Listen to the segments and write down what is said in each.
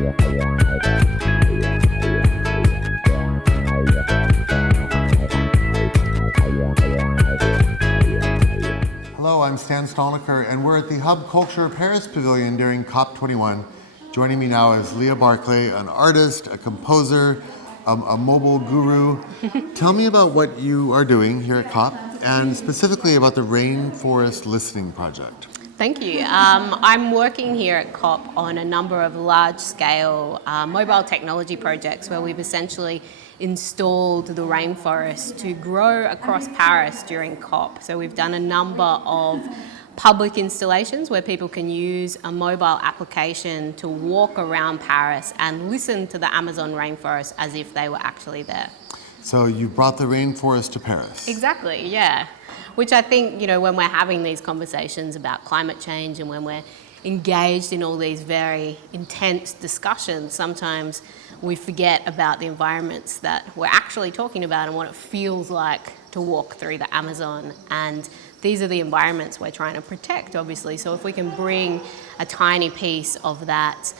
Hello, I'm Stan Stolniker, and we're at the Hub Culture Paris Pavilion during COP21. Joining me now is Leah Barclay, an artist, a composer, a mobile guru. Tell me about what you are doing here at COP, and specifically about the Rainforest Listening Project. Thank you. I'm working here at COP on a number of large-scale mobile technology projects where we've essentially installed the rainforest to grow across Paris during COP. So we've done a number of public installations where people can use a mobile application to walk around Paris and listen to the Amazon rainforest as if they were actually there. So you brought the rainforest to Paris. Exactly, yeah. Which I think, when we're having these conversations about climate change and when we're engaged in all these very intense discussions, sometimes we forget about the environments that we're actually talking about and what it feels like to walk through the Amazon. And these are the environments we're trying to protect, obviously. So if we can bring a tiny piece of that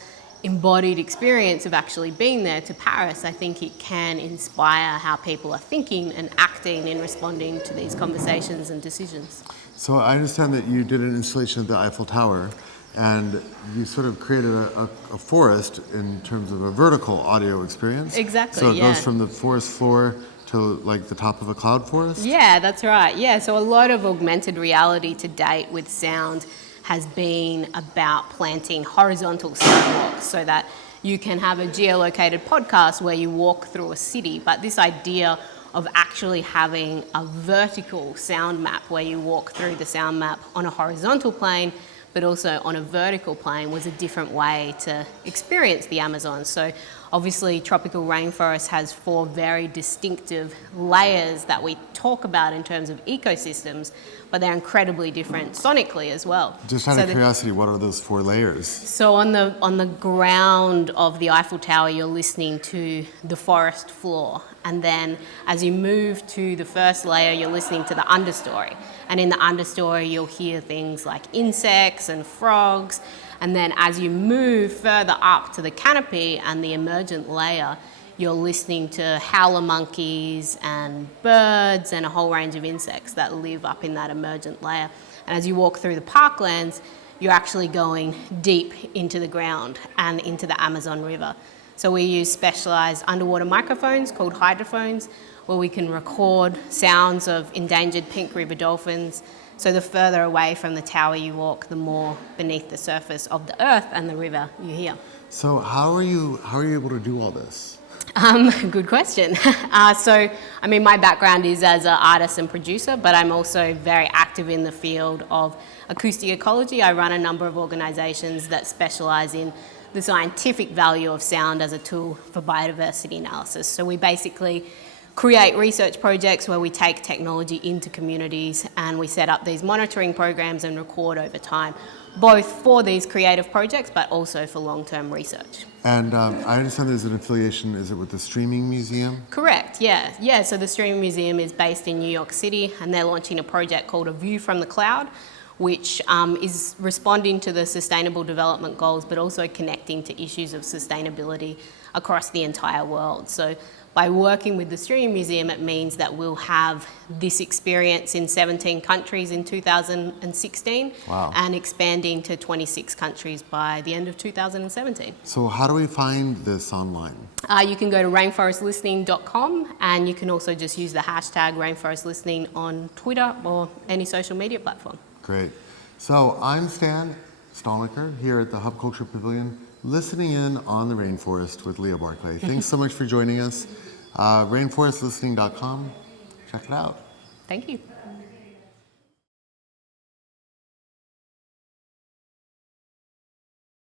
embodied experience of actually being there to Paris, I think it can inspire how people are thinking and acting in responding to these conversations and decisions. So I understand that you did an installation of the Eiffel Tower, and you sort of created a forest in terms of a vertical audio experience. Exactly, So it yeah. goes from the forest floor to like the top of a cloud forest? Yeah, that's right. Yeah, so a lot of augmented reality to date with sound has been about planting horizontal sidewalks so that you can have a geolocated podcast where you walk through a city. But this idea of actually having a vertical sound map where you walk through the sound map on a horizontal plane but also on a vertical plane was a different way to experience the Amazon. So obviously tropical rainforest has 4 very distinctive layers that we talk about in terms of ecosystems, but they're incredibly different sonically as well. Just out of curiosity, what are those 4 layers? So on the ground of the Eiffel Tower, you're listening to the forest floor. And then as you move to the first layer, you're listening to the understory. And in the understory, you'll hear things like insects and frogs. And then as you move further up to the canopy and the emergent layer, you're listening to howler monkeys and birds and a whole range of insects that live up in that emergent layer. And as you walk through the parklands, you're actually going deep into the ground and into the Amazon River. So we use specialized underwater microphones called hydrophones, where we can record sounds of endangered pink river dolphins. So the further away from the tower you walk, the more beneath the surface of the earth and the river you hear. So how are you able to do all this? Good question. My background is as an artist and producer, but I'm also very active in the field of acoustic ecology. I run a number of organizations that specialize in the scientific value of sound as a tool for biodiversity analysis. So we basically create research projects where we take technology into communities and we set up these monitoring programs and record over time, both for these creative projects but also for long-term research. And I understand there's an affiliation, is it with the Streaming Museum? Correct, yeah. Yeah, so the Streaming Museum is based in New York City and they're launching a project called A View from the Cloud, which is responding to the Sustainable Development Goals but also connecting to issues of sustainability across the entire world. So by working with the Streaming Museum, it means that we'll have this experience in 17 countries in 2016 Wow. and expanding to 26 countries by the end of 2017. So how do we find this online? You can go to rainforestlistening.com and you can also just use the hashtag rainforestlistening on Twitter or any social media platform. Great. So I'm Stan Stolniker here at the Hub Culture Pavilion, listening in on the rainforest with Leah Barclay. Thanks so much for joining us. Rainforestlistening.com. Check it out. Thank you.